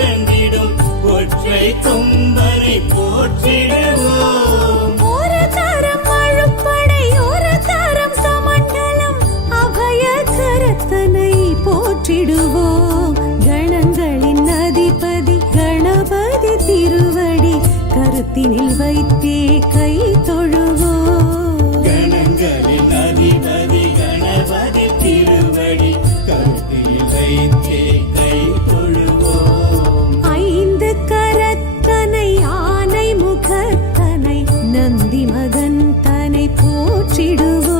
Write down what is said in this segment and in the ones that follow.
திகழ்ந்திடும் ஒற்றை கொம்பனை போற்றிடுவோம். ஒரு தரம் அழுப்படை ஒரு தரம் கமண்டலம் அபய கரத்தனை போற்றிடுவோம். கணங்களின் அதிபதி கணபதி திருவடி கருத்தினில் வைத்தே கை தொழுவோம். கணங்களின் அதிபதி கணபதி திருவடி கருத்தினில் வைத்தே கை தொழுவோம். ஐந்து கரத்தனை ஆனை முகத்தனை நந்தி மகன் தனை போற்றிடுவோம்.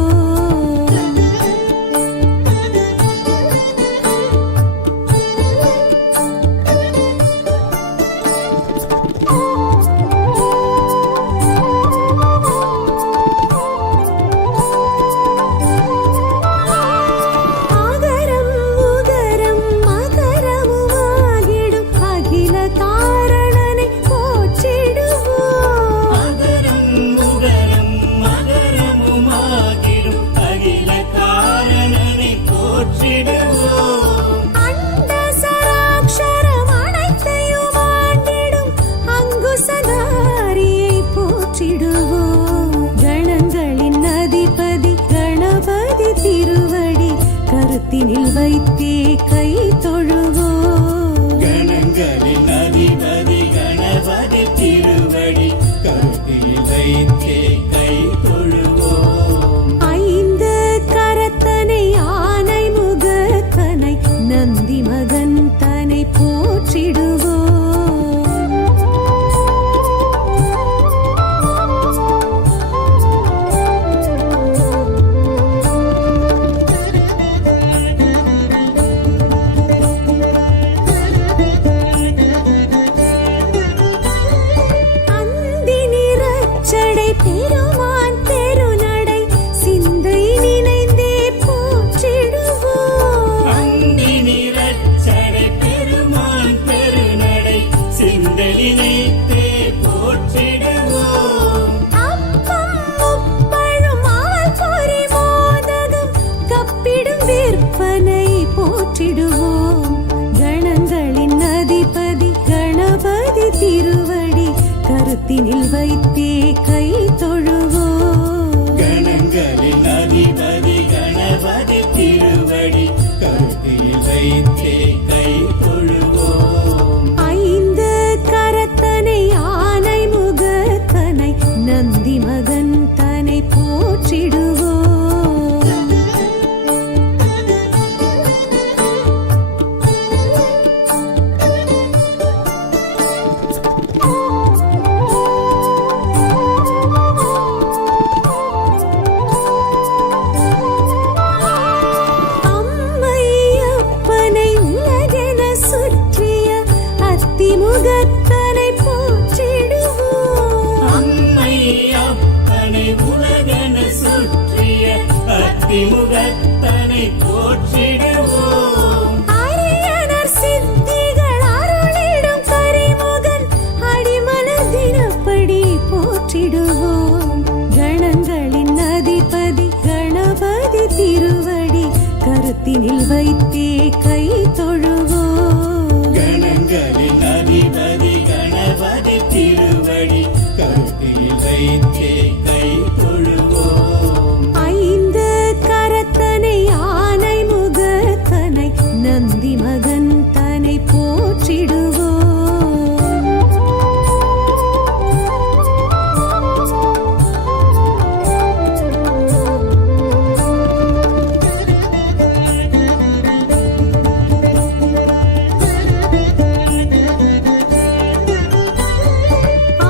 ஆகரம் உகரம் மகரமுமாகிடும் அகில காரணனை போற்றிடுவோம். அகரம் உகரம் மகரமுமாகிடும் அகில காரணனை போற்றிடுவோம். அண்ட சராக்ஷரம் அனைத்தையும் ஆண்டிடும் அங்குசதாரியை போற்றிடுவோம். கணங்களின் அதிபதி கணபதி திருவடி கருத்தினில் வைத்தே கை தொழுவோம். கணங்களின் அதிபதி கணபதி திருவடி கருத்தில் வைத்தே கை தொழுவோம். ஐந்து கரத்தனை ஆனை முகத்தனை நந்தி மகன் தனை போற்றிடுவோம். அந்தி நிறச்சடை பெருமான் பெருநடை சிந்தை நினைந்தே போற்றிடுவோம். அந்தி நிறச்சடை பெருமான் பெருநடை சிந்தலினைத்தே போற்றிடுவோம். அப்பம் முப்பழும் அவல் பொறி மோதகம் கப்பிடும் விற்பனை போற்றிடுவோம். கணங்களின் அதிபதி கணபதி திருவடி கருத்தினில் வைத்தே கை தொழுவோம். கணங்களின் அதிபதி கணபதி திருவடி கருத்தில் வைத்தே கை தொழுவோம். ஐந்து கரத்தனை ஆனை முகத்தனை நந்தி மகன் தனை போற்றிடுவோம். அம்மை அப்பனை உலகென சுற்றிய அத்திமுகத்தனை போற்றிடுவோம். அம்மை அப்பனை உலகென சுற்றிய அத்திமுகத்தனை போற்றிடுவோம். அரியனர் சித்திகள் அருளிடும் கரிமுகன் அடிமலர் தினப்படி போற்றிடுவோம். கணங்களின் அதிபதி கணபதி திருவடி கருத்தினில் வைத்தே கை தொழுவோம். கணங்களின் அதிபதி கணபதி திருவடி கருத்தில் வைத்தே கை தொழுவோம். ஐந்து கரத்தனை ஆனை முகத்தனை நந்தி மகன் தனை போற்றிடுவோம்.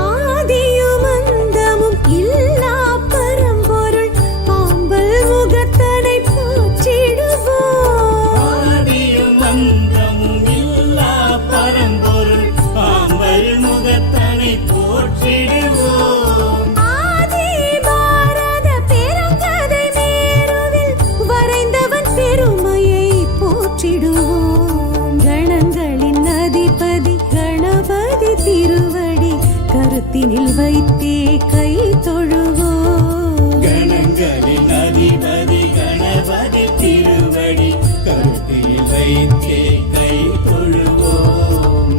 ஆதியும் அந்தமும் இல்லா பரம்பொருள் ஆம்பல் முகத்தனை போற்றிடுவோம். ஆதியும் அந்தமும் இல்லா பரம்பொருள் ஆம்பல் முகத்தனை போற்றிடுவோம். ஆதி பாரத பெருங்கதை மேருவில் வரைந்தவன் பெருமையை போற்றிடுவோம். கணங்களின் அதிபதி கணபதி திருவடி கருத்தினில் வைத்தே கை தொழுவோம். கணங்களின் அதிபதி கணபதி திருவடி கருத்தில் வைத்தே கை தொழுவோம்.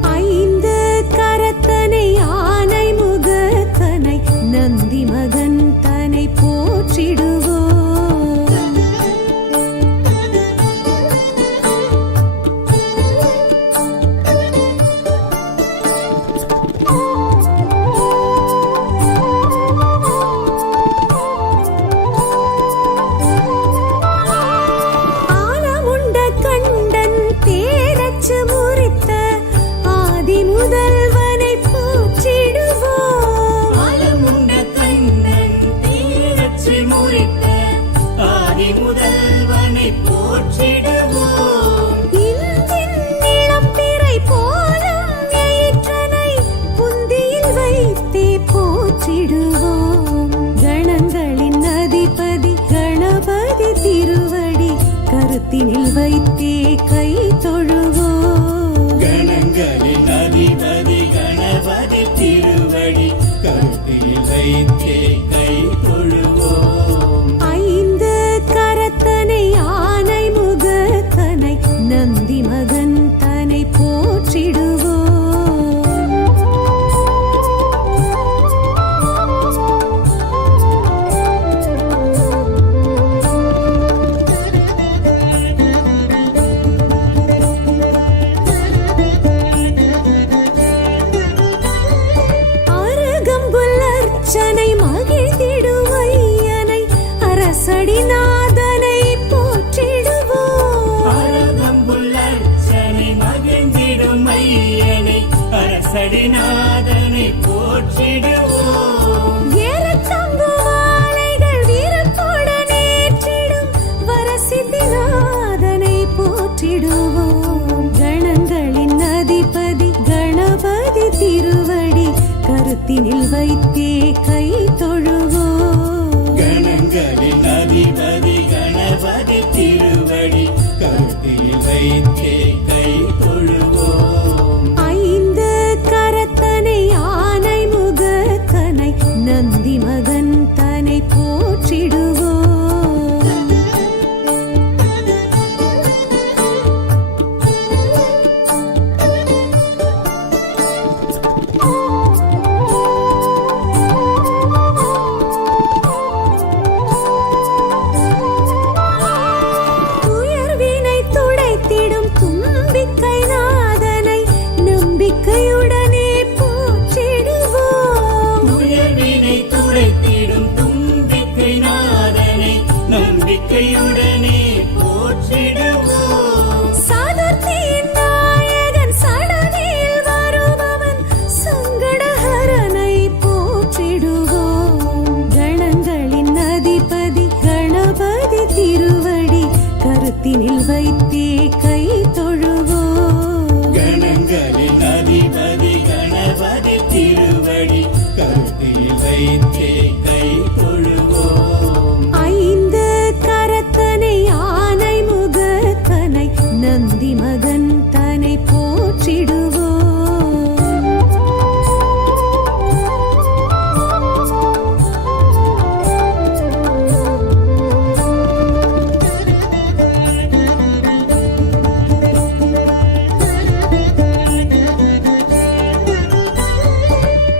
அரசடிநாதனை போற்றிடுவோம். ஏறச்சங்கு மாலைகள் வீரத்துடன் ஏற்றிடும் வரசித்திநாதனை போற்றிடுவோம். கணங்களின் அதிபதி கணபதி திருவடி கருத்தினில் வைத்தே கை தொழுவோம். கணங்களின் அதிபதி கணபதி திருவடி கருத்தில் வைத்தே கை தொழுவோம். ஐந்து கரத்தனை ஆனை முகத்தனை நந்தி மகன் தனை போற்றிடுவோம். துயர்வினை துடைத்திடும் தும்பிக்கை நாதனை நம்பிக்கையுடனே போற்றிடுவோம். உயர்வினை துடைத்திடும் தும்பிக்கை நாதனை நம்பிக்கையுடனே போற்றிடுவோம். சதுர்த்தியின் நாயகன் சடதில் வருபவன் சங்கடஹரனை போற்றிடுவோம். கணங்களின் அதிபதி கணபதி திருவடி கருத்தினில் வைத்தே கை தொழுவோம். கணங்களின் அதிபதி கணபதி திருவடி கருத்தில் வைத்தே கை தொழுவோம். ஐந்து கரத்தனை ஆனை முகத்தனை நந்தி மகன் தனை போற்றிடுவோம்.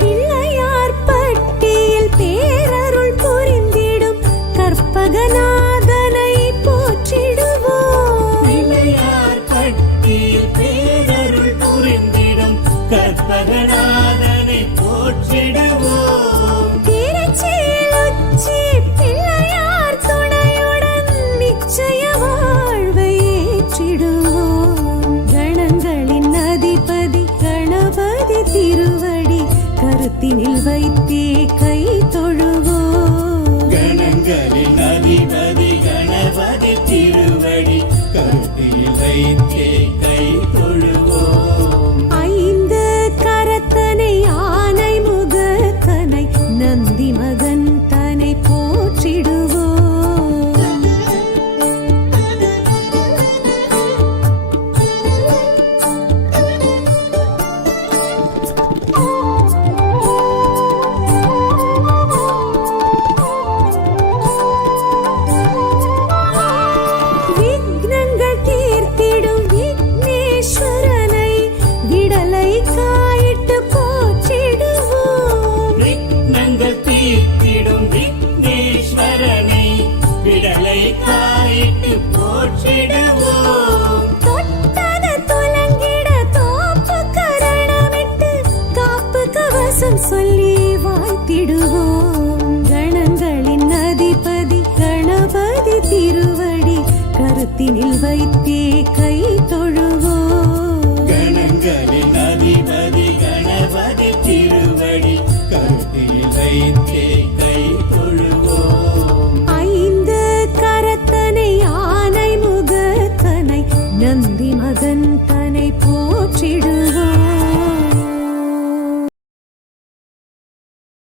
பிள்ளையார் பட்டியில் பேரருள் புரிந்திடும் கற்பகநாதனை போற்றிடுவோம். பிள்ளையார் பட்டியில் பேரருள் புரிந்திடும் கற்பகநாதனை போற்றிடுவோம். திருச்சியில் உச்சி பிள்ளையார் துணையுடன் நிச்சய வாழ்வை ஏற்றிடுவோம். கணங்களின் அதிபதி கணபதி திருவடி கருத்தினில் வைத்தே கை தொழுவோம். கணங்களின் அதிபதி கணபதி திருவடி கருத்தில் வைத்தே கை தொழுவோம். ஐந்து கரத்தனை ஆனை முகத்தனை நந்தி மகன் தனை போற்றிடுவோம். விக்னங்கள் தீர்த்திடும் விக்னேஸ்வரனை விடலை காயிட்டு போற்றிடுவோம். விக்னங்கள் தீர்த்திடும் விக்னேஸ்வரனை விடலை காயிட்டு போற்றிடுவோம். தொட்டது துலங்கிட தோப்பு கரணமிட்டு காப்பு கவசம் சொல்லி வாழ்த்திடுவோம். கணங்களின் அதிபதி கணபதி திருவடி கருத்தினில் வைத்தே கை தொழுவோம். கணங்களின் அதிபதி கணபதி திருவடி கருத்தில் வைத்தே கை தொழுவோம்.